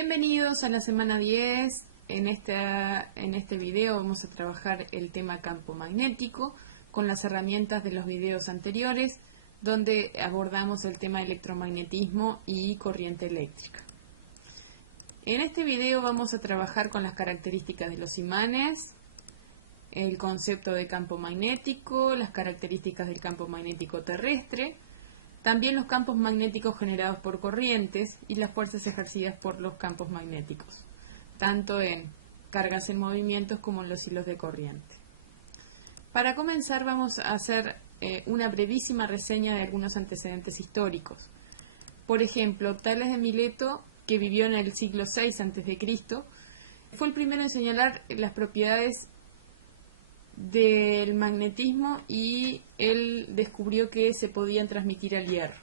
Bienvenidos a la semana 10. En este video vamos a trabajar el tema campo magnético con las herramientas de los videos anteriores, donde abordamos el tema electromagnetismo y corriente eléctrica. En este video vamos a trabajar con las características de los imanes, el concepto de campo magnético, las características del campo magnético terrestre, también los campos magnéticos generados por corrientes y las fuerzas ejercidas por los campos magnéticos, tanto en cargas en movimientos como en los hilos de corriente. Para comenzar vamos a hacer una brevísima reseña de algunos antecedentes históricos. Por ejemplo, Tales de Mileto, que vivió en el siglo VI a.C., fue el primero en señalar las propiedades del magnetismo y él descubrió que se podían transmitir al hierro.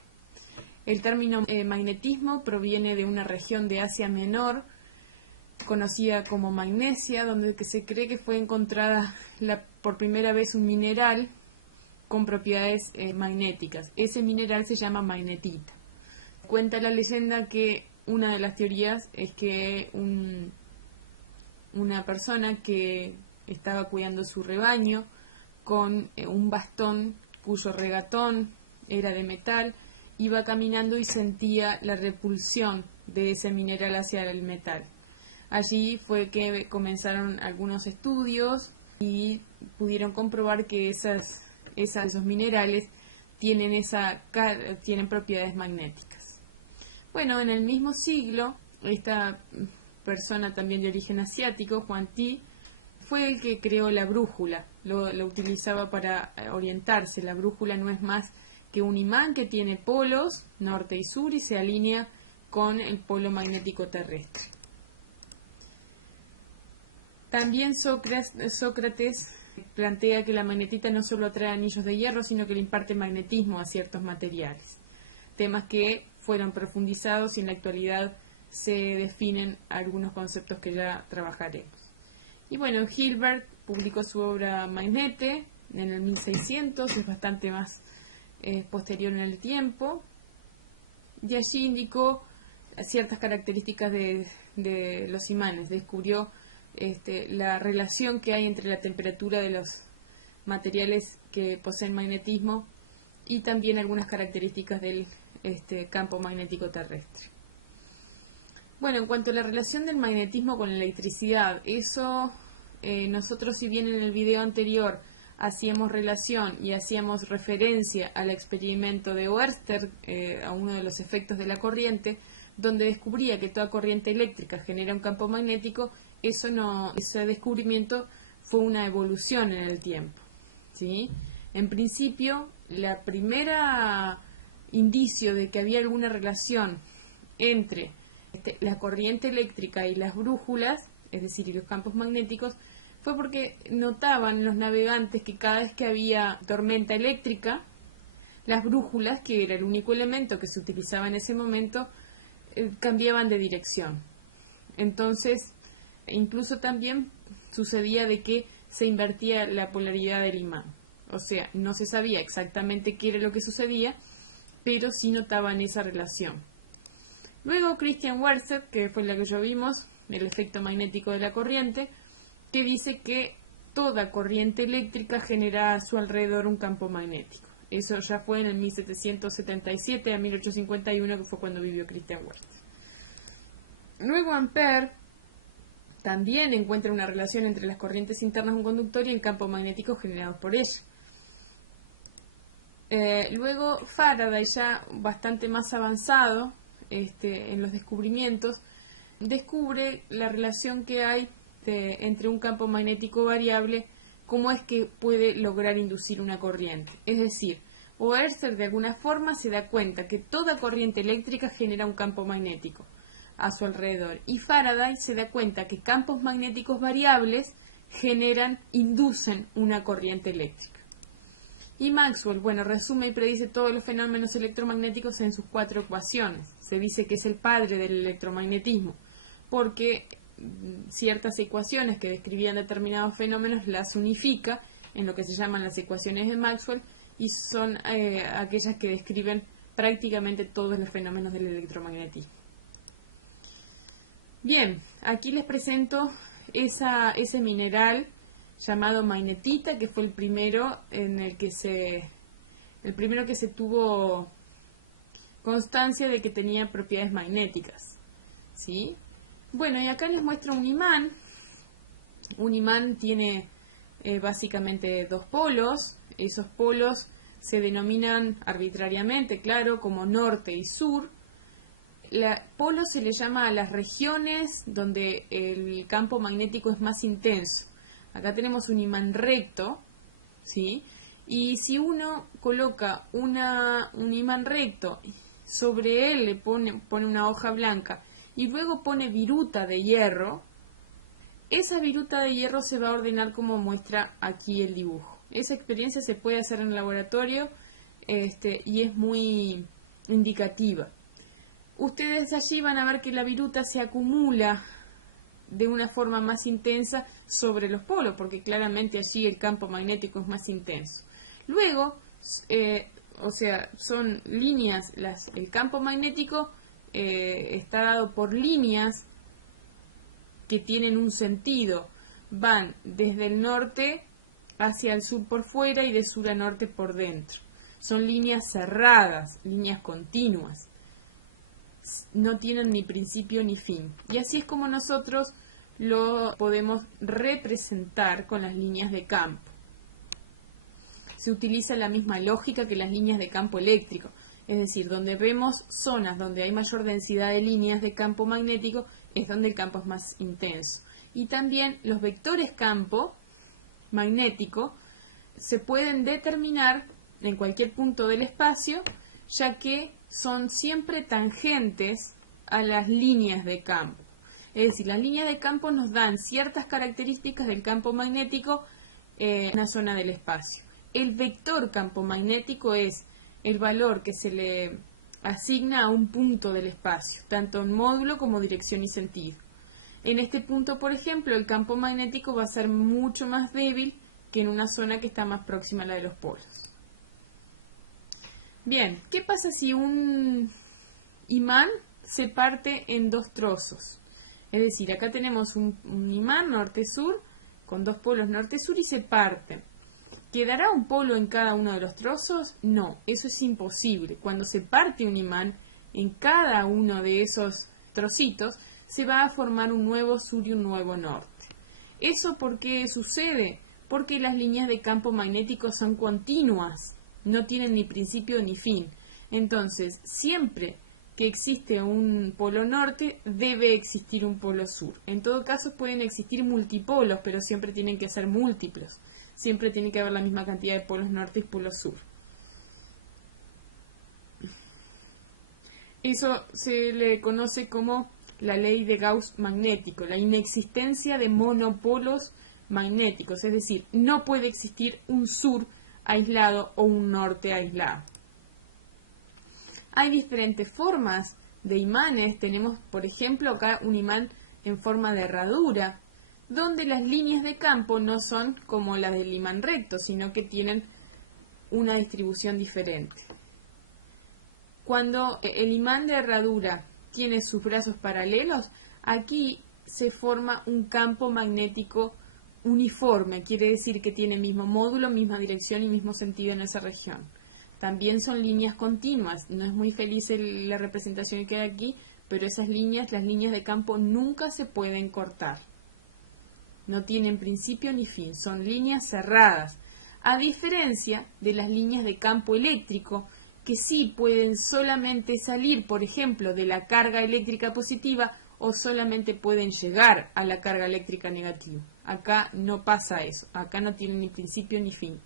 El término magnetismo proviene de una región de Asia Menor conocida como Magnesia, donde se cree que fue encontrada por primera vez un mineral con propiedades magnéticas. Ese mineral se llama magnetita. Cuenta la leyenda que una de las teorías es que una persona que estaba cuidando su rebaño con un bastón cuyo regatón era de metal, iba caminando y sentía la repulsión de ese mineral hacia el metal. Allí fue que comenzaron algunos estudios y pudieron comprobar que esos minerales tienen propiedades magnéticas. Bueno, en el mismo siglo, esta persona también de origen asiático, Huang Ti, fue el que creó la brújula, lo utilizaba para orientarse. La brújula no es más que un imán que tiene polos, norte y sur, y se alinea con el polo magnético terrestre. También Sócrates plantea que la magnetita no solo atrae anillos de hierro, sino que le imparte magnetismo a ciertos materiales. Temas que fueron profundizados y en la actualidad se definen algunos conceptos que ya trabajaremos. Y bueno, Hilbert publicó su obra Magnete en el 1600, es bastante más posterior en el tiempo, y allí indicó ciertas características de los imanes. Descubrió la relación que hay entre la temperatura de los materiales que poseen magnetismo y también algunas características del campo magnético terrestre. Bueno, en cuanto a la relación del magnetismo con la electricidad, nosotros, si bien en el video anterior hacíamos relación y hacíamos referencia al experimento de Oersted, a uno de los efectos de la corriente, donde descubría que toda corriente eléctrica genera un campo magnético, ese descubrimiento fue una evolución en el tiempo, ¿sí? En principio, la primera indicio de que había alguna relación entre la corriente eléctrica y las brújulas, es decir, y los campos magnéticos, fue porque notaban los navegantes que cada vez que había tormenta eléctrica, las brújulas, que era el único elemento que se utilizaba en ese momento, cambiaban de dirección. Entonces, incluso también sucedía de que se invertía la polaridad del imán. O sea, no se sabía exactamente qué era lo que sucedía, pero sí notaban esa relación. Luego Christian Oersted, que fue la que ya vimos, el efecto magnético de la corriente, que dice que toda corriente eléctrica genera a su alrededor un campo magnético. Eso ya fue en el 1777 a 1851, que fue cuando vivió Christian Oersted. Luego Ampère también encuentra una relación entre las corrientes internas de un conductor y el campo magnético generado por ella. Luego Faraday, ya bastante más avanzado en los descubrimientos, descubre la relación que hay entre un campo magnético variable, cómo es que puede lograr inducir una corriente. Es decir, Oersted de alguna forma se da cuenta que toda corriente eléctrica genera un campo magnético a su alrededor, y Faraday se da cuenta que campos magnéticos variables inducen una corriente eléctrica. Y Maxwell, resume y predice todos los fenómenos electromagnéticos en sus 4 ecuaciones. Se dice que es el padre del electromagnetismo, porque ciertas ecuaciones que describían determinados fenómenos las unifica en lo que se llaman las ecuaciones de Maxwell, y son aquellas que describen prácticamente todos los fenómenos del electromagnetismo. Bien, aquí les presento ese mineral llamado magnetita, que fue el primero que se tuvo constancia de que tenía propiedades magnéticas, ¿sí? Bueno, y acá les muestro un imán. Un imán tiene básicamente dos polos. Esos polos se denominan arbitrariamente, claro, como norte y sur. Polo se le llama a las regiones donde el campo magnético es más intenso. Acá tenemos un imán recto, ¿sí? Y si uno coloca un imán recto, sobre él le pone una hoja blanca y luego pone viruta de hierro, esa viruta de hierro se va a ordenar como muestra aquí el dibujo. Esa experiencia se puede hacer en el laboratorio y es muy indicativa. Ustedes allí van a ver que la viruta se acumula de una forma más intensa sobre los polos, porque claramente allí el campo magnético es más intenso. Luego, son líneas, el campo magnético está dado por líneas que tienen un sentido, van desde el norte hacia el sur por fuera y de sur a norte por dentro. Son líneas cerradas, líneas continuas. No tienen ni principio ni fin. Y así es como nosotros lo podemos representar con las líneas de campo. Se utiliza la misma lógica que las líneas de campo eléctrico. Es decir, donde vemos zonas donde hay mayor densidad de líneas de campo magnético es donde el campo es más intenso. Y también los vectores campo magnético se pueden determinar en cualquier punto del espacio, ya que son siempre tangentes a las líneas de campo. Es decir, las líneas de campo nos dan ciertas características del campo magnético en una zona del espacio. El vector campo magnético es el valor que se le asigna a un punto del espacio, tanto en módulo como dirección y sentido. En este punto, por ejemplo, el campo magnético va a ser mucho más débil que en una zona que está más próxima a la de los polos. Bien, ¿qué pasa si un imán se parte en dos trozos? Es decir, acá tenemos un imán norte-sur con dos polos norte-sur y se parten. ¿Quedará un polo en cada uno de los trozos? No, eso es imposible. Cuando se parte un imán, en cada uno de esos trocitos se va a formar un nuevo sur y un nuevo norte. ¿Eso por qué sucede? Porque las líneas de campo magnético son continuas, no tienen ni principio ni fin. Entonces, siempre que existe un polo norte, debe existir un polo sur. En todo caso, pueden existir multipolos, pero siempre tienen que ser múltiplos. Siempre tiene que haber la misma cantidad de polos norte y polos sur. Eso se le conoce como la ley de Gauss magnético, la inexistencia de monopolos magnéticos, es decir, no puede existir un sur aislado o un norte aislado. Hay diferentes formas de imanes. Tenemos, por ejemplo, acá un imán en forma de herradura, donde las líneas de campo no son como las del imán recto, sino que tienen una distribución diferente. Cuando el imán de herradura tiene sus brazos paralelos, aquí se forma un campo magnético uniforme, quiere decir que tiene mismo módulo, misma dirección y mismo sentido en esa región. También son líneas continuas, no es muy feliz la representación que hay aquí, pero esas líneas, las líneas de campo nunca se pueden cortar. No tienen principio ni fin, son líneas cerradas, a diferencia de las líneas de campo eléctrico, que sí pueden solamente salir, por ejemplo, de la carga eléctrica positiva o solamente pueden llegar a la carga eléctrica negativa. Acá no pasa eso, acá no tienen ni principio ni fin.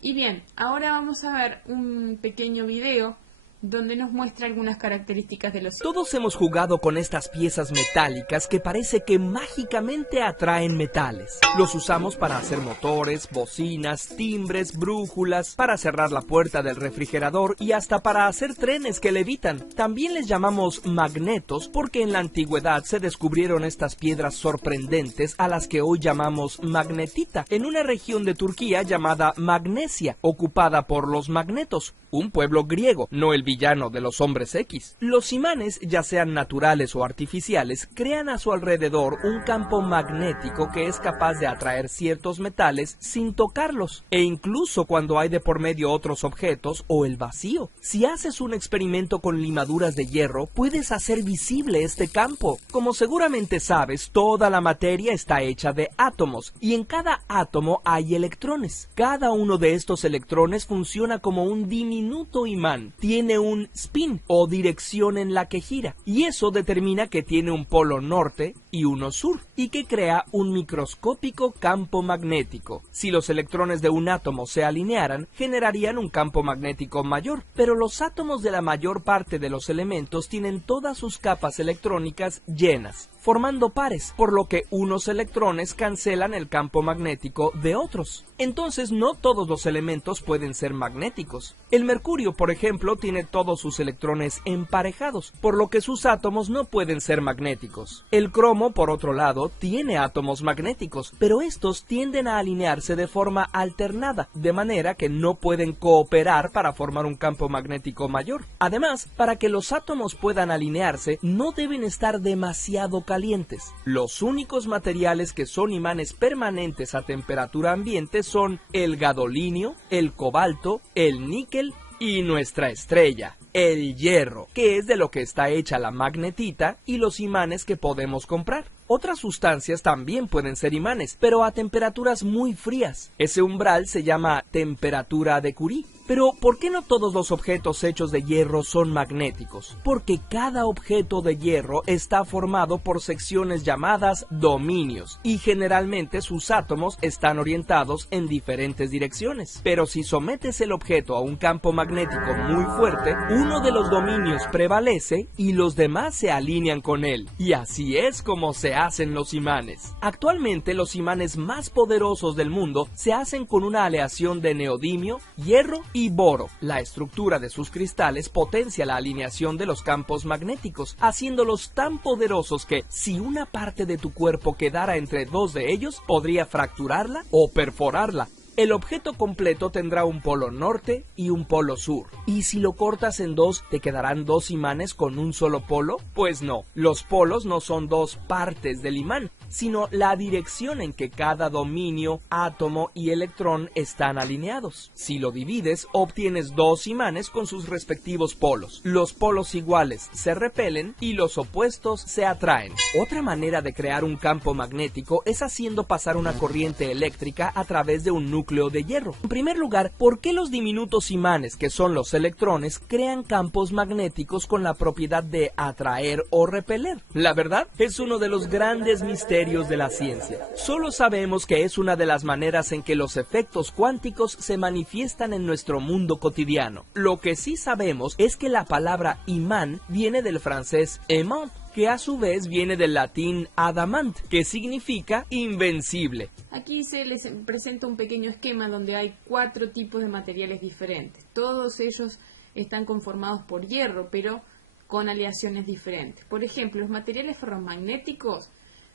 Y bien, ahora vamos a ver un pequeño video donde nos muestra algunas características de los... Todos hemos jugado con estas piezas metálicas que parece que mágicamente atraen metales. Los usamos para hacer motores, bocinas, timbres, brújulas, para cerrar la puerta del refrigerador y hasta para hacer trenes que levitan. También les llamamos magnetos porque en la antigüedad se descubrieron estas piedras sorprendentes a las que hoy llamamos magnetita, en una región de Turquía llamada Magnesia, ocupada por los magnetos, un pueblo griego, no el villano de los hombres X. Los imanes, ya sean naturales o artificiales, crean a su alrededor un campo magnético que es capaz de atraer ciertos metales sin tocarlos, e incluso cuando hay de por medio otros objetos o el vacío. Si haces un experimento con limaduras de hierro, puedes hacer visible este campo. Como seguramente sabes, toda la materia está hecha de átomos, y en cada átomo hay electrones. Cada uno de estos electrones funciona como un diminuto imán. Tiene un spin o dirección en la que gira, y eso determina que tiene un polo norte y uno sur, y que crea un microscópico campo magnético. Si los electrones de un átomo se alinearan, generarían un campo magnético mayor, pero los átomos de la mayor parte de los elementos tienen todas sus capas electrónicas llenas, formando pares, por lo que unos electrones cancelan el campo magnético de otros. Entonces no todos los elementos pueden ser magnéticos. El mercurio, por ejemplo, tiene todos sus electrones emparejados, por lo que sus átomos no pueden ser magnéticos. El cromo, por otro lado, tiene átomos magnéticos, pero estos tienden a alinearse de forma alternada, de manera que no pueden cooperar para formar un campo magnético mayor. Además, para que los átomos puedan alinearse, no deben estar demasiado calientes. Los únicos materiales que son imanes permanentes a temperatura ambiente son el gadolinio, el cobalto, el níquel y nuestra estrella, el hierro, que es de lo que está hecha la magnetita y los imanes que podemos comprar. Otras sustancias también pueden ser imanes, pero a temperaturas muy frías. Ese umbral se llama temperatura de Curie. Pero, ¿por qué no todos los objetos hechos de hierro son magnéticos? Porque cada objeto de hierro está formado por secciones llamadas dominios, y generalmente sus átomos están orientados en diferentes direcciones. Pero si sometes el objeto a un campo magnético muy fuerte, uno de los dominios prevalece y los demás se alinean con él. Y así es como se hacen los imanes. Actualmente los imanes más poderosos del mundo se hacen con una aleación de neodimio, hierro y boro. La estructura de sus cristales potencia la alineación de los campos magnéticos, haciéndolos tan poderosos que, si una parte de tu cuerpo quedara entre dos de ellos, podría fracturarla o perforarla. El objeto completo tendrá un polo norte y un polo sur. ¿Y si lo cortas en dos, te quedarán dos imanes con un solo polo? Pues no, los polos no son dos partes del imán, sino la dirección en que cada dominio, átomo y electrón están alineados. Si lo divides, obtienes dos imanes con sus respectivos polos. Los polos iguales se repelen y los opuestos se atraen. Otra manera de crear un campo magnético es haciendo pasar una corriente eléctrica a través de un núcleo de hierro. En primer lugar, ¿por qué los diminutos imanes, que son los electrones, crean campos magnéticos con la propiedad de atraer o repeler? La verdad, es uno de los grandes misterios de la ciencia. Solo sabemos que es una de las maneras en que los efectos cuánticos se manifiestan en nuestro mundo cotidiano. Lo que sí sabemos es que la palabra imán viene del francés aimant, que a su vez viene del latín adamant, que significa invencible. Aquí se les presenta un pequeño esquema donde hay 4 tipos de materiales diferentes. Todos ellos están conformados por hierro, pero con aleaciones diferentes. Por ejemplo, los materiales ferromagnéticos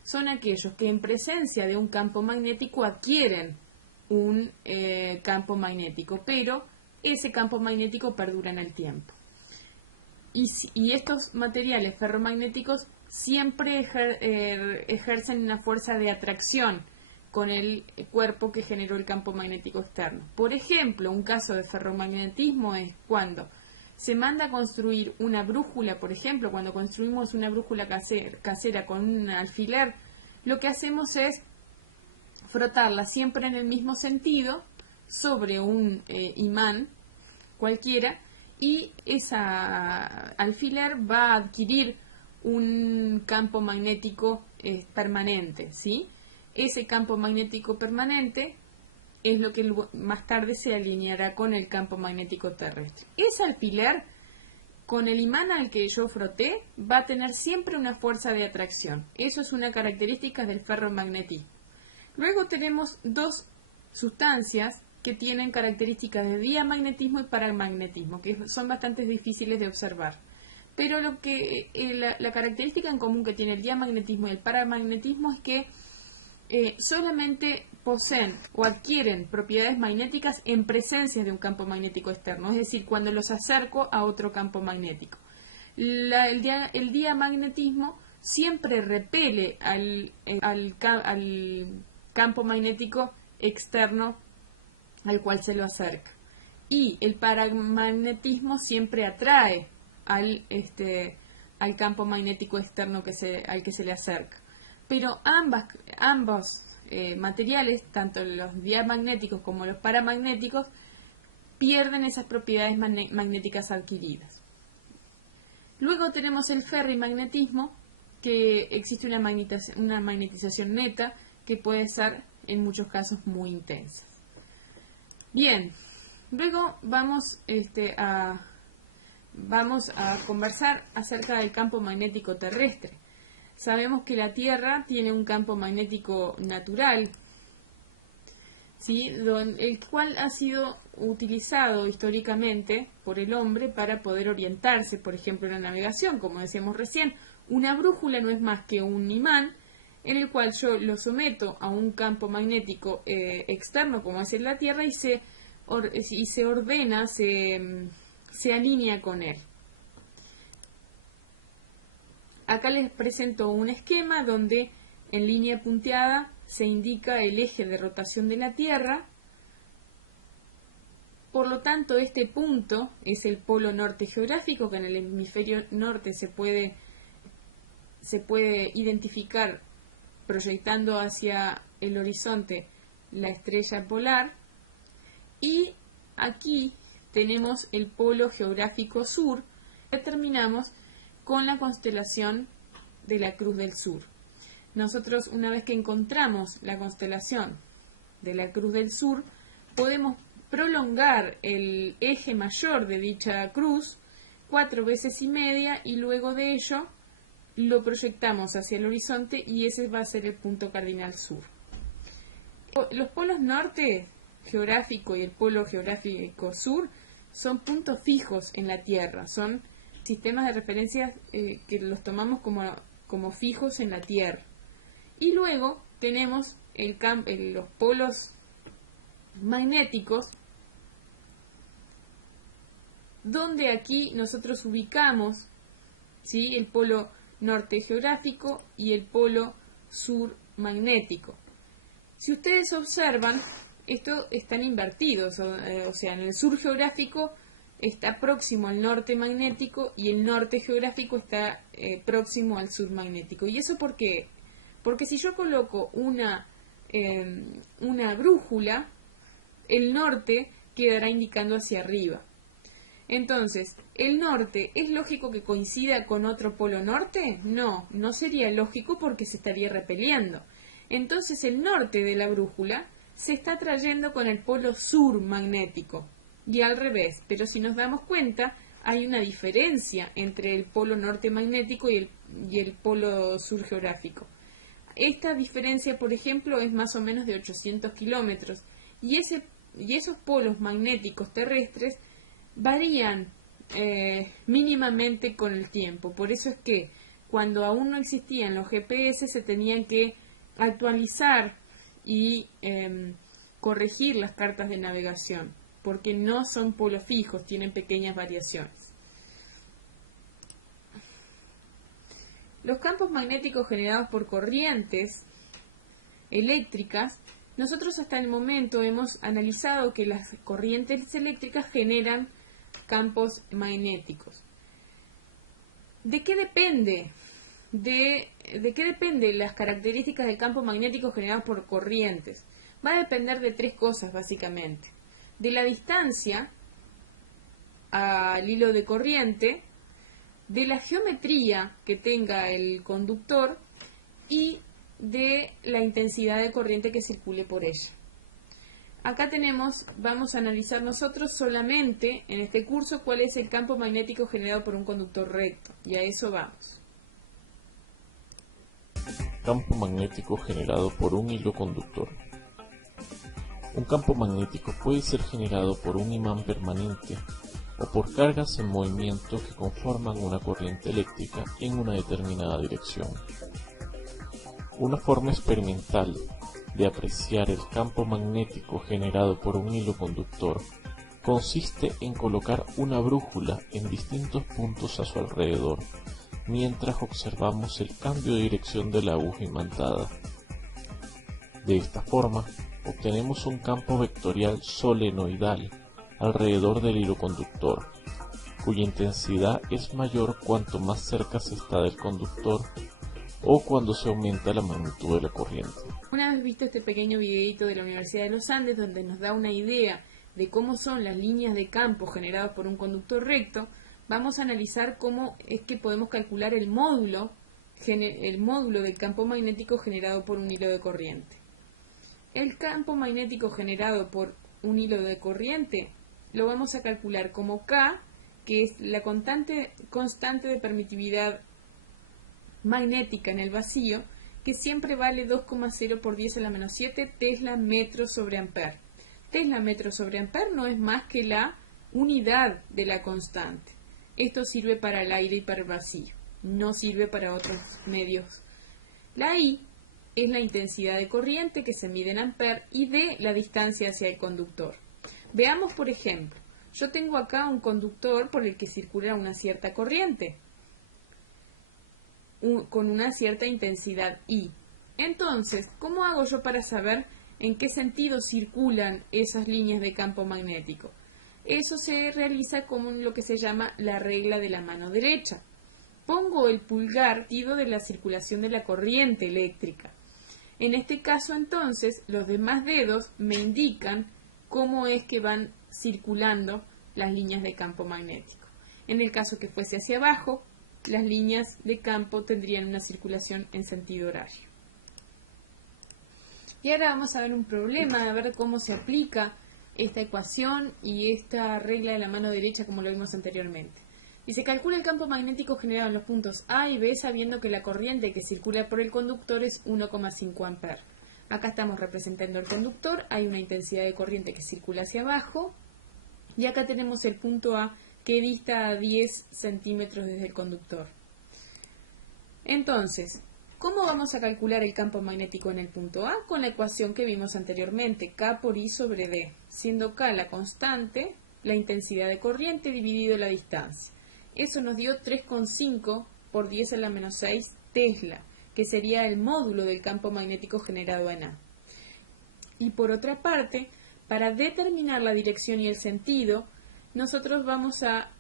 son aquellos que en presencia de un campo magnético adquieren un campo magnético, pero ese campo magnético perdura en el tiempo. Y estos materiales ferromagnéticos siempre ejercen una fuerza de atracción con el cuerpo que generó el campo magnético externo. Por ejemplo, un caso de ferromagnetismo es cuando se manda a construir una brújula, por ejemplo, cuando construimos una brújula casera con un alfiler, lo que hacemos es frotarla siempre en el mismo sentido sobre un imán cualquiera, y esa alfiler va a adquirir un campo magnético permanente, ¿sí? Ese campo magnético permanente es lo que más tarde se alineará con el campo magnético terrestre. Ese alfiler, con el imán al que yo froté, va a tener siempre una fuerza de atracción. Eso es una característica del ferromagnetismo. Luego tenemos dos sustancias que tienen características de diamagnetismo y paramagnetismo, que son bastante difíciles de observar. Pero la característica en común que tiene el diamagnetismo y el paramagnetismo es que solamente poseen o adquieren propiedades magnéticas en presencia de un campo magnético externo, es decir, cuando los acerco a otro campo magnético. El diamagnetismo siempre repele al campo magnético externo al cual se lo acerca. Y el paramagnetismo siempre atrae al campo magnético externo al que se le acerca. Pero ambos materiales, tanto los diamagnéticos como los paramagnéticos, pierden esas propiedades magnéticas adquiridas. Luego tenemos el ferrimagnetismo, que existe una magnetización neta que puede ser en muchos casos muy intensa. Bien, luego vamos a conversar acerca del campo magnético terrestre. Sabemos que la Tierra tiene un campo magnético natural, ¿sí?, el cual ha sido utilizado históricamente por el hombre para poder orientarse, por ejemplo, en la navegación. Como decíamos recién, una brújula no es más que un imán en el cual yo lo someto a un campo magnético externo, como es en la Tierra, y se ordena, se alinea con él. Acá les presento un esquema donde en línea punteada se indica el eje de rotación de la Tierra. Por lo tanto, este punto es el polo norte geográfico, que en el hemisferio norte se puede identificar proyectando hacia el horizonte la estrella polar. Y aquí tenemos el polo geográfico sur, que terminamos con la constelación de la Cruz del Sur. Nosotros, una vez que encontramos la constelación de la Cruz del Sur, podemos prolongar el eje mayor de dicha cruz 4 veces y media, y luego de ello lo proyectamos hacia el horizonte y ese va a ser el punto cardinal sur. Los polos norte geográfico y el polo geográfico sur son puntos fijos en la Tierra, son sistemas de referencia que los tomamos como fijos en la Tierra. Y luego tenemos los polos magnéticos, donde aquí nosotros ubicamos, ¿sí?, el polo norte geográfico y el polo sur magnético. Si ustedes observan, estos están invertidos, o sea, en el sur geográfico está próximo al norte magnético y el norte geográfico está próximo al sur magnético. ¿Y eso por qué? Porque si yo coloco una brújula, el norte quedará indicando hacia arriba. Entonces, ¿el norte es lógico que coincida con otro polo norte? No, no sería lógico porque se estaría repeliendo. Entonces, el norte de la brújula se está trayendo con el polo sur magnético y al revés. Pero si nos damos cuenta, hay una diferencia entre el polo norte magnético y el polo sur geográfico. Esta diferencia, por ejemplo, es más o menos de 800 kilómetros y esos polos magnéticos terrestres varían mínimamente con el tiempo. Por eso es que cuando aún no existían los GPS se tenían que actualizar y corregir las cartas de navegación, porque no son polos fijos, tienen pequeñas variaciones. Los campos magnéticos generados por corrientes eléctricas, nosotros hasta el momento hemos analizado que las corrientes eléctricas generan campos magnéticos. ¿De qué depende? ¿De qué dependen las características del campo magnético generado por corrientes? Va a depender de 3 cosas básicamente. De la distancia al hilo de corriente, de la geometría que tenga el conductor y de la intensidad de corriente que circule por ella. Acá vamos a analizar nosotros solamente en este curso cuál es el campo magnético generado por un conductor recto, y a eso vamos. Campo magnético generado por un hilo conductor. Un campo magnético puede ser generado por un imán permanente o por cargas en movimiento que conforman una corriente eléctrica en una determinada dirección. Una forma experimental de apreciar el campo magnético generado por un hilo conductor consiste en colocar una brújula en distintos puntos a su alrededor, mientras observamos el cambio de dirección de la aguja imantada. De esta forma, obtenemos un campo vectorial solenoidal alrededor del hilo conductor, cuya intensidad es mayor cuanto más cerca se está del conductor o cuando se aumenta la magnitud de la corriente. Una vez visto este pequeño videito de la Universidad de los Andes, donde nos da una idea de cómo son las líneas de campo generadas por un conductor recto, vamos a analizar cómo es que podemos calcular el módulo del campo magnético generado por un hilo de corriente. El campo magnético generado por un hilo de corriente lo vamos a calcular como K, que es la constante de permitividad magnética en el vacío, que siempre vale 2,0 por 10 a la menos 7 Tesla metros sobre amper. Tesla metros sobre amper no es más que la unidad de la constante. Esto sirve para el aire y para el vacío, no sirve para otros medios. La I es la intensidad de corriente que se mide en amper y D la distancia hacia el conductor. Veamos, por ejemplo, yo tengo acá un conductor por el que circula una cierta corriente, con una cierta intensidad I. Entonces, ¿cómo hago yo para saber en qué sentido circulan esas líneas de campo magnético? Eso se realiza con lo que se llama la regla de la mano derecha. Pongo el pulgar de la circulación de la corriente eléctrica. En este caso, entonces, los demás dedos me indican cómo es que van circulando las líneas de campo magnético. En el caso que fuese hacia abajo, las líneas de campo tendrían una circulación en sentido horario. Y ahora vamos a ver un problema, a ver cómo se aplica esta ecuación y esta regla de la mano derecha como lo vimos anteriormente. Dice, calcula el campo magnético generado en los puntos A y B sabiendo que la corriente que circula por el conductor es 1,5 amper. Acá estamos representando el conductor, hay una intensidad de corriente que circula hacia abajo y acá tenemos el punto A que dista a 10 centímetros desde el conductor. Entonces, ¿cómo vamos a calcular el campo magnético en el punto A? Con la ecuación que vimos anteriormente, K por I sobre D, siendo K la constante, la intensidad de corriente dividido la distancia. Eso nos dio 3,5 por 10 a la menos 6 Tesla, que sería el módulo del campo magnético generado en A. Y por otra parte, para determinar la dirección y el sentido, nosotros vamos a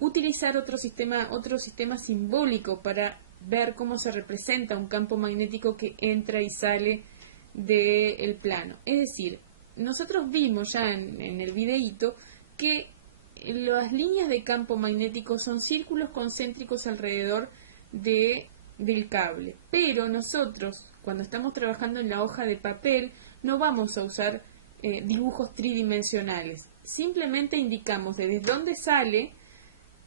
utilizar otro sistema simbólico para ver cómo se representa un campo magnético que entra y sale del plano. Es decir, nosotros vimos ya en el videíto que las líneas de campo magnético son círculos concéntricos alrededor del cable, pero nosotros cuando estamos trabajando en la hoja de papel no vamos a usar dibujos tridimensionales, simplemente indicamos desde dónde sale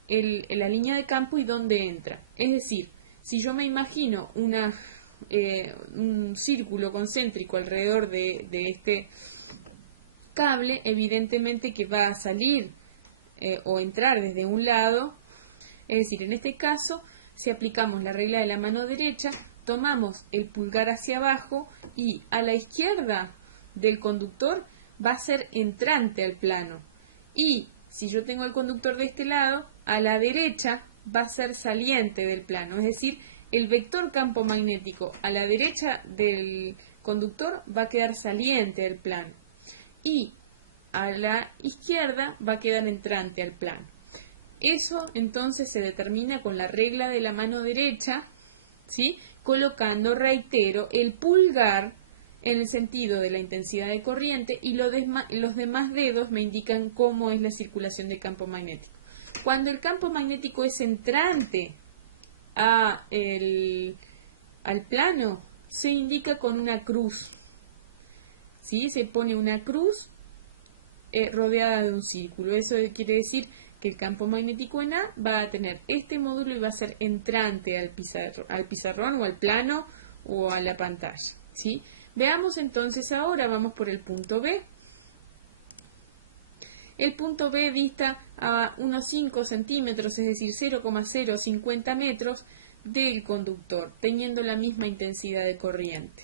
la línea de campo y dónde entra. Es decir, si yo me imagino un círculo concéntrico alrededor de este cable, evidentemente que va a salir o entrar desde un lado. Es decir, en este caso, si aplicamos la regla de la mano derecha, tomamos el pulgar hacia abajo y a la izquierda del conductor va a ser entrante al plano. Y si yo tengo el conductor de este lado, a la derecha va a ser saliente del plano. Es decir, el vector campo magnético a la derecha del conductor va a quedar saliente del plano. Y a la izquierda va a quedar entrante al plano. Eso entonces se determina con la regla de la mano derecha, ¿sí? Colocando, reitero, el pulgar en el sentido de la intensidad de corriente y los demás dedos me indican cómo es la circulación del campo magnético. Cuando el campo magnético es entrante al plano, se indica con una cruz, ¿sí? Se pone una cruz rodeada de un círculo. Eso quiere decir que el campo magnético en A va a tener este módulo y va a ser entrante al pizarrón o al plano o a la pantalla, ¿sí? Veamos entonces ahora, vamos por el punto B. El punto B dista a unos 5 centímetros, es decir, 0,050 metros del conductor, teniendo la misma intensidad de corriente.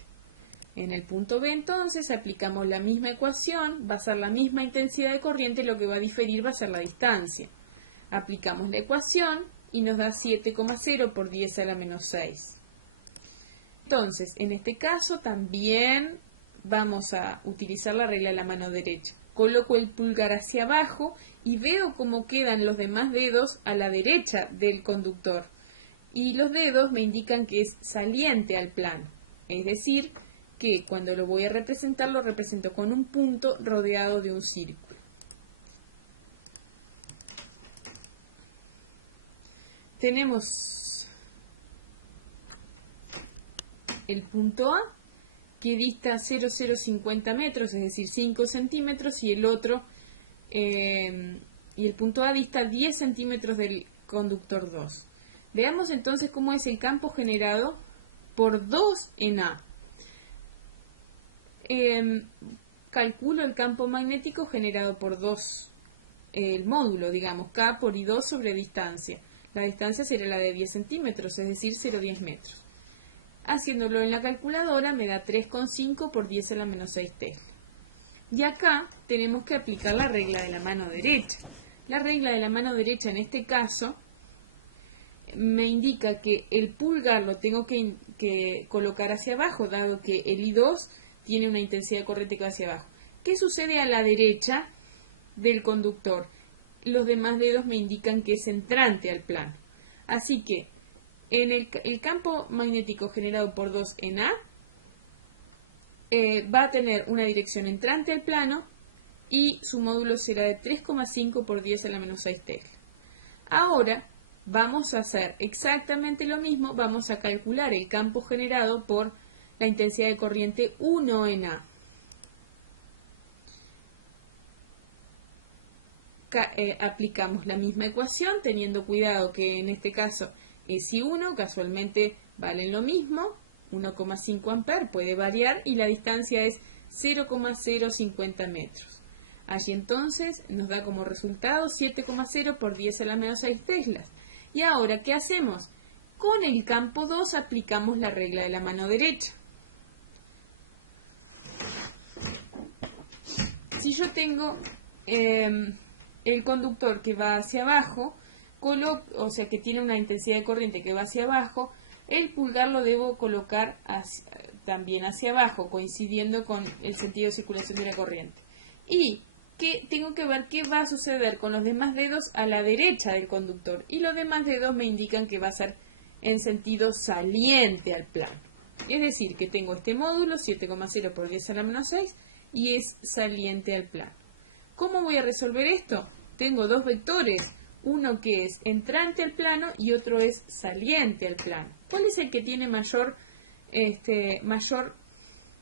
En el punto B entonces aplicamos la misma ecuación, va a ser la misma intensidad de corriente, lo que va a diferir va a ser la distancia. Aplicamos la ecuación y nos da 7,0 por 10 a la menos 6. Entonces, en este caso también vamos a utilizar la regla de la mano derecha. Coloco el pulgar hacia abajo y veo cómo quedan los demás dedos a la derecha del conductor. Y los dedos me indican que es saliente al plano. Es decir, que cuando lo voy a representar, lo represento con un punto rodeado de un círculo. Tenemos el punto A, que dista 0,050 metros, es decir, 5 centímetros, y el otro, y el punto A dista 10 centímetros del conductor 2. Veamos entonces cómo es el campo generado por 2 en A. Calculo el campo magnético generado por 2, el módulo, digamos, K por I2 sobre distancia. La distancia será la de 10 centímetros, es decir, 0,10 metros. Haciéndolo en la calculadora me da 3,5 por 10 a la menos 6 Tesla. Y acá tenemos que aplicar la regla de la mano derecha. La regla de la mano derecha en este caso me indica que el pulgar lo tengo que colocar hacia abajo, dado que el I2 tiene una intensidad de corriente que va hacia abajo. ¿Qué sucede a la derecha del conductor? Los demás dedos me indican que es entrante al plano. Así que en el campo magnético generado por 2 en A va a tener una dirección entrante al plano y su módulo será de 3,5 por 10 a la menos 6 Tesla. Ahora vamos a hacer exactamente lo mismo, vamos a calcular el campo generado por la intensidad de corriente 1 en A. Aplicamos la misma ecuación, teniendo cuidado que en este caso S y 1 casualmente valen lo mismo, 1,5 amperes, puede variar, y la distancia es 0,050 metros. Allí entonces nos da como resultado 7,0 por 10 a la menos 6 teslas. Y ahora, ¿qué hacemos? Con el campo 2 aplicamos la regla de la mano derecha. Si yo tengo el conductor que va hacia abajo, o sea que tiene una intensidad de corriente que va hacia abajo, el pulgar lo debo colocar también hacia abajo, coincidiendo con el sentido de circulación de la corriente. Y tengo que ver qué va a suceder con los demás dedos a la derecha del conductor. Y los demás dedos me indican que va a ser en sentido saliente al plano. Es decir, que tengo este módulo, 7,0 por 10 a la menos 6, y es saliente al plano. ¿Cómo voy a resolver esto? Tengo dos vectores, uno que es entrante al plano y otro es saliente al plano. ¿Cuál es el que tiene mayor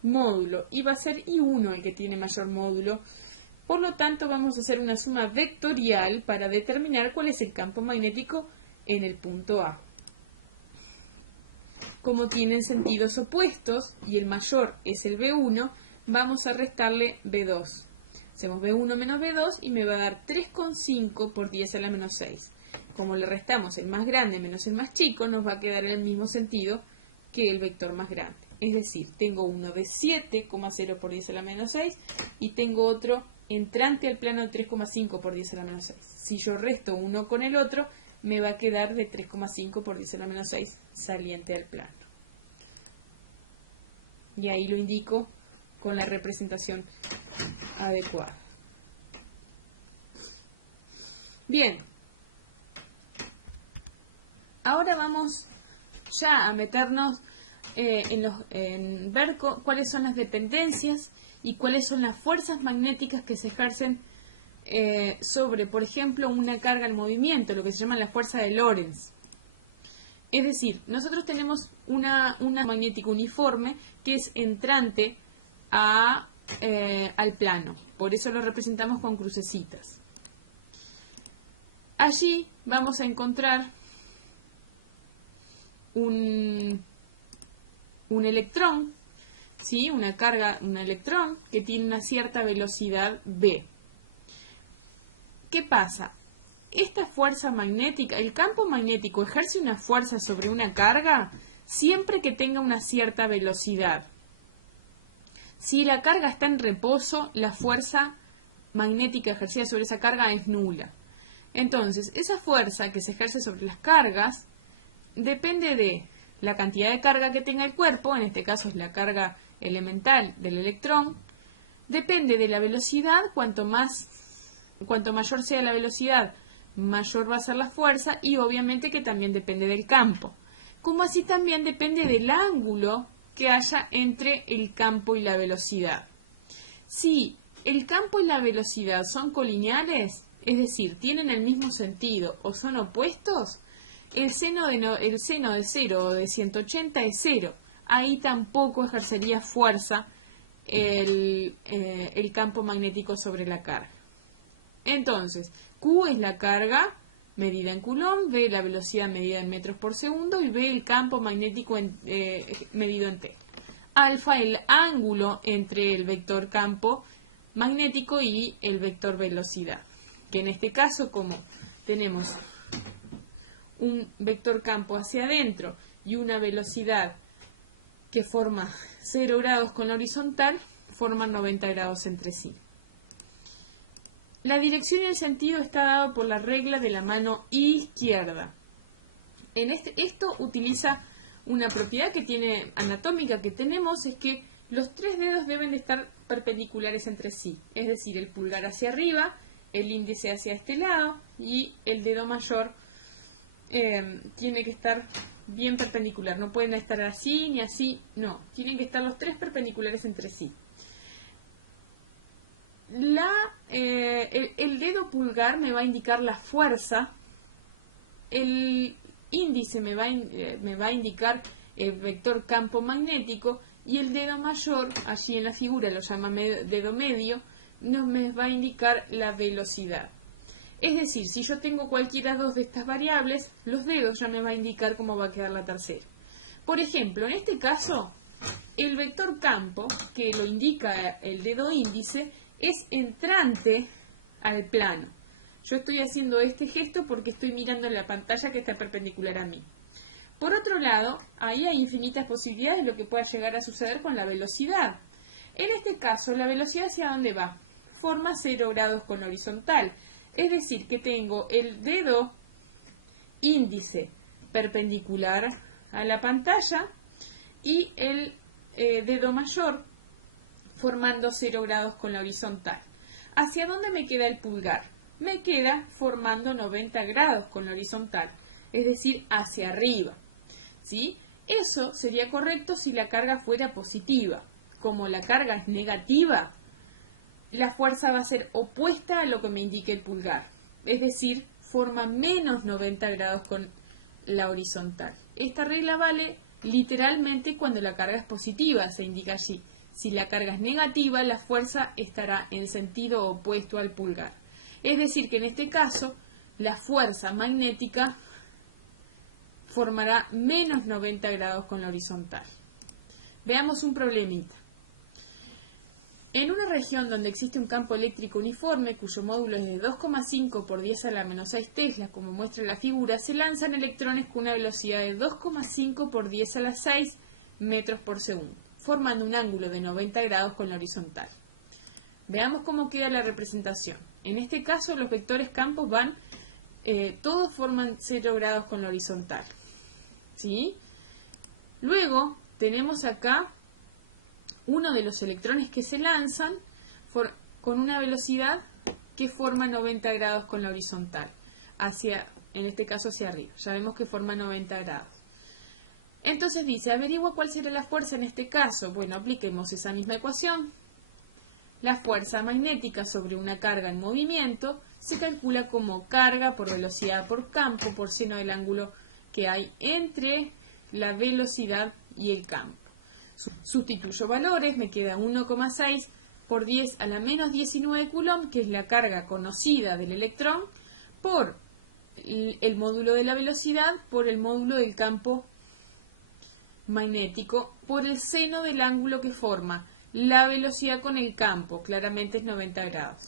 módulo? Y va a ser I1 el que tiene mayor módulo. Por lo tanto, vamos a hacer una suma vectorial para determinar cuál es el campo magnético en el punto A. Como tienen sentidos opuestos y el mayor es el B1, vamos a restarle B2. Hacemos B1 menos B2 y me va a dar 3,5 por 10 a la menos 6. Como le restamos el más grande menos el más chico, nos va a quedar en el mismo sentido que el vector más grande. Es decir, tengo uno de 7,0 por 10 a la menos 6 y tengo otro entrante al plano de 3,5 por 10 a la menos 6. Si yo resto uno con el otro, me va a quedar de 3,5 por 10 a la menos 6 saliente al plano. Y ahí lo indico con la representación adecuada. Bien. Ahora vamos ya a meternos en ver cuáles son las dependencias y cuáles son las fuerzas magnéticas que se ejercen sobre, por ejemplo, una carga en movimiento, lo que se llama la fuerza de Lorentz. Es decir, nosotros tenemos una magnética uniforme que es entrante al plano. Por eso lo representamos con crucecitas. Allí vamos a encontrar un electrón, ¿sí? Una carga, un electrón que tiene una cierta velocidad v. ¿Qué pasa? Esta fuerza magnética, el campo magnético ejerce una fuerza sobre una carga siempre que tenga una cierta velocidad. Si la carga está en reposo, la fuerza magnética ejercida sobre esa carga es nula. Entonces, esa fuerza que se ejerce sobre las cargas depende de la cantidad de carga que tenga el cuerpo, en este caso es la carga elemental del electrón, depende de la velocidad, cuanto mayor sea la velocidad, mayor va a ser la fuerza, y obviamente que también depende del campo. Como así también depende del ángulo que haya entre el campo y la velocidad. Si el campo y la velocidad son colineales, es decir, tienen el mismo sentido o son opuestos, el seno de 0 o de 180 es 0. Ahí tampoco ejercería fuerza el campo magnético sobre la carga. Entonces, Q es la carga medida en Coulomb, V la velocidad medida en metros por segundo y V el campo magnético medido en T. Alfa el ángulo entre el vector campo magnético y el vector velocidad, que en este caso, como tenemos un vector campo hacia adentro y una velocidad que forma 0 grados con la horizontal, forman 90 grados entre sí. La dirección y el sentido está dado por la regla de la mano izquierda. Esto utiliza una propiedad que tiene anatómica que tenemos, es que los tres dedos deben de estar perpendiculares entre sí, es decir, el pulgar hacia arriba, el índice hacia este lado y el dedo mayor tiene que estar bien perpendicular, no pueden estar así ni así, no, tienen que estar los tres perpendiculares entre sí. El dedo pulgar me va a indicar la fuerza, el índice me va a indicar el vector campo magnético y el dedo mayor, allí en la figura lo llama dedo medio, me va a indicar la velocidad. Es decir, si yo tengo cualquiera dos de estas variables, los dedos ya me va a indicar cómo va a quedar la tercera. Por ejemplo, en este caso, el vector campo, que lo indica el dedo índice, es entrante al plano. Yo estoy haciendo este gesto porque estoy mirando en la pantalla que está perpendicular a mí. Por otro lado, ahí hay infinitas posibilidades de lo que pueda llegar a suceder con la velocidad. En este caso, la velocidad ¿hacia dónde va? Forma 0 grados con la horizontal. Es decir, que tengo el dedo índice perpendicular a la pantalla y el dedo mayor formando 0 grados con la horizontal. ¿Hacia dónde me queda el pulgar? Me queda formando 90 grados con la horizontal, es decir, hacia arriba. ¿Sí? Eso sería correcto si la carga fuera positiva. Como la carga es negativa, la fuerza va a ser opuesta a lo que me indique el pulgar. Es decir, forma menos 90 grados con la horizontal. Esta regla vale literalmente cuando la carga es positiva, se indica allí. Si la carga es negativa, la fuerza estará en sentido opuesto al pulgar. Es decir, que en este caso, la fuerza magnética formará menos 90 grados con la horizontal. Veamos un problemita. En una región donde existe un campo eléctrico uniforme, cuyo módulo es de 2,5 por 10 a la menos 6 teslas, como muestra la figura, se lanzan electrones con una velocidad de 2,5 por 10 a la 6 metros por segundo, formando un ángulo de 90 grados con la horizontal. Veamos cómo queda la representación. En este caso, los vectores campos todos forman 0 grados con la horizontal. ¿Sí? Luego, tenemos acá uno de los electrones que se lanzan con una velocidad que forma 90 grados con la horizontal, en este caso hacia arriba. Ya vemos que forma 90 grados. Entonces dice, averigua cuál será la fuerza en este caso. Bueno, apliquemos esa misma ecuación. La fuerza magnética sobre una carga en movimiento se calcula como carga por velocidad por campo por seno del ángulo que hay entre la velocidad y el campo. Sustituyo valores, me queda 1,6 por 10 a la menos 19 Coulomb, que es la carga conocida del electrón, por el módulo de la velocidad, por el módulo del campo magnético, por el seno del ángulo que forma la velocidad con el campo, claramente es 90 grados.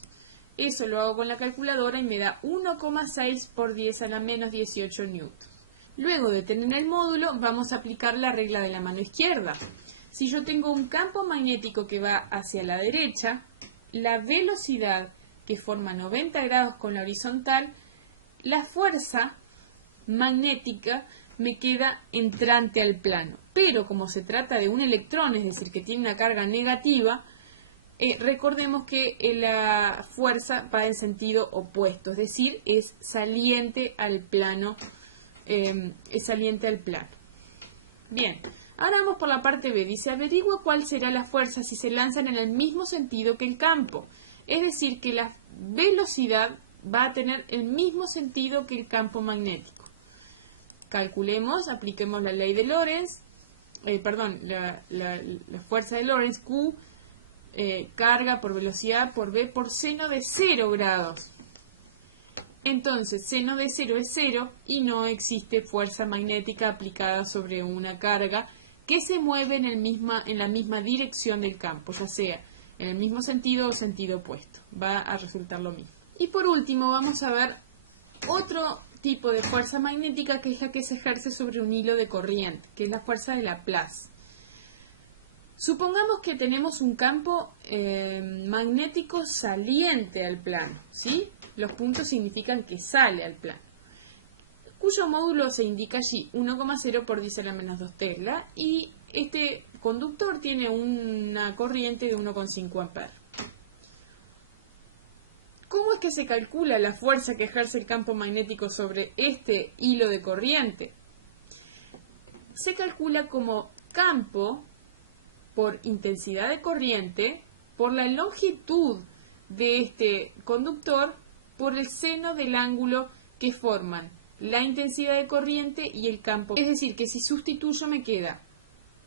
Eso lo hago con la calculadora y me da 1,6 por 10 a la menos 18 newtons. Luego de tener el módulo, vamos a aplicar la regla de la mano izquierda. Si yo tengo un campo magnético que va hacia la derecha, la velocidad que forma 90 grados con la horizontal, la fuerza magnética me queda entrante al plano. Pero como se trata de un electrón, es decir, que tiene una carga negativa, recordemos que la fuerza va en sentido opuesto, es decir, es saliente al plano. Bien, ahora vamos por la parte B. Dice, averigua cuál será la fuerza si se lanzan en el mismo sentido que el campo. Es decir, que la velocidad va a tener el mismo sentido que el campo magnético. Calculemos, apliquemos la ley de Lorentz, la fuerza de Lorentz, Q, carga por velocidad por V por seno de 0 grados. Entonces, seno de 0 es 0 y no existe fuerza magnética aplicada sobre una carga que se mueve en la misma dirección del campo, ya sea en el mismo sentido o sentido opuesto. Va a resultar lo mismo. Y por último vamos a ver otro tipo de fuerza magnética que es la que se ejerce sobre un hilo de corriente, que es la fuerza de Laplace. Supongamos que tenemos un campo magnético saliente al plano, ¿sí? Los puntos significan que sale al plano, cuyo módulo se indica allí 1,0 por 10 a la menos 2 Tesla, y este conductor tiene una corriente de 1,5 amperes. ¿Cómo es que se calcula la fuerza que ejerce el campo magnético sobre este hilo de corriente? Se calcula como campo por intensidad de corriente por la longitud de este conductor por el seno del ángulo que forman la intensidad de corriente y el campo. Es decir, que si sustituyo me queda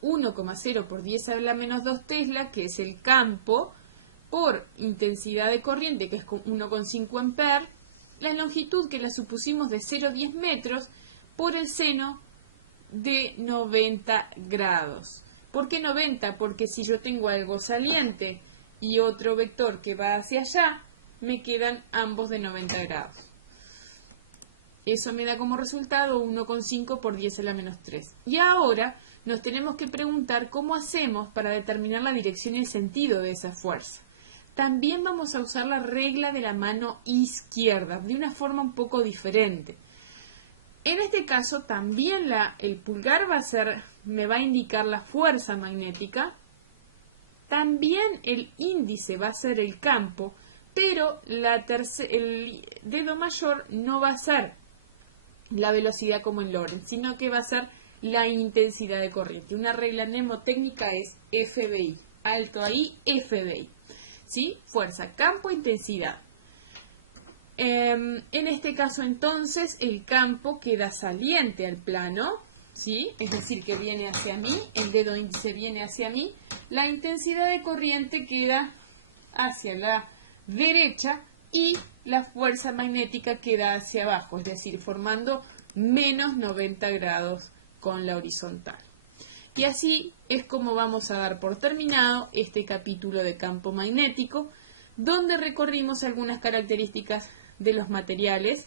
1,0 por 10 a la menos 2 Tesla, que es el campo, por intensidad de corriente, que es 1,5 amperes, la longitud que la supusimos de 0,10 metros, por el seno de 90 grados. ¿Por qué 90? Porque si yo tengo algo saliente y otro vector que va hacia allá, me quedan ambos de 90 grados. Eso me da como resultado 1,5 por 10 a la menos 3. Y ahora nos tenemos que preguntar cómo hacemos para determinar la dirección y el sentido de esa fuerza. También vamos a usar la regla de la mano izquierda, de una forma un poco diferente. En este caso también el pulgar me va a indicar la fuerza magnética, también el índice va a ser el campo, pero el dedo mayor no va a ser la velocidad como en Lorentz, sino que va a ser la intensidad de corriente. Una regla mnemotécnica es FBI, alto ahí, FBI. ¿Sí? Fuerza, campo, intensidad. En este caso entonces el campo queda saliente al plano, ¿sí? Es decir, que viene hacia mí, el dedo índice viene hacia mí, la intensidad de corriente queda hacia la derecha y la fuerza magnética queda hacia abajo, es decir, formando menos 90 grados con la horizontal. Y así es como vamos a dar por terminado este capítulo de campo magnético, donde recorrimos algunas características de los materiales,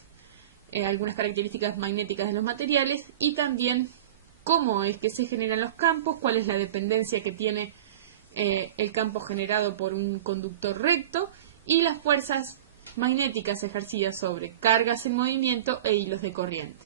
algunas características magnéticas de los materiales y también cómo es que se generan los campos, cuál es la dependencia que tiene el campo generado por un conductor recto y las fuerzas magnéticas ejercidas sobre cargas en movimiento e hilos de corriente.